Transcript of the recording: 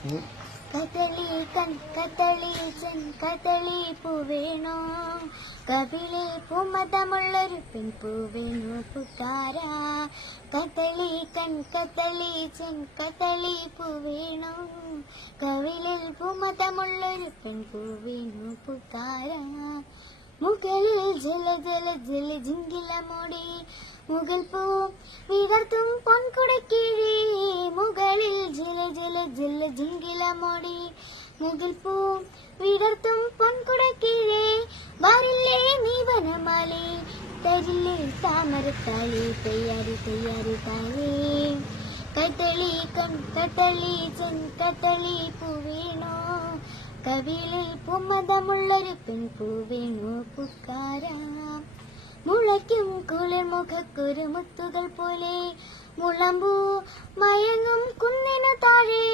കദളി കദളി കദളി പൂവേണോ കവിളിൽ പൂമതമുള്ളൊരു പെൺപൂവേണു പുക്കാര കദളി കദളി കദളി പൂവേണോ കവിളിൽ പൂമതമുള്ളൊരു പെൺപൂവേണു പുക്കാര മുകളിൽ ജല ജല ജല ജിങ്കിലമോടി മുകൾ പൂ വിടർത്തും പൊൻകുടക്കീഴേ മുകളിൽ ജല ജല ജല ജിങ്കിലമോടി മുകൾ പൂ വിടർത്തും പൊൻകുടക്കീഴേ വരില്ലേ നീ വനമാലേ തരില്ലേ താമരത്താലേ തയ്യാറി തയ്യാറി താലേ കദളി കദളി കദളി പൂവേണോ കവിളിൽ പൂമതമുള്ളൊരു പെൺപൂവേണു പുക്കാര മുളയ്ക്കും കുളിർമുഖക്കുരു മുത്തുകൾ പോലെ മുളമ്പൂ മയങ്ങും കുന്നിനു താഴെ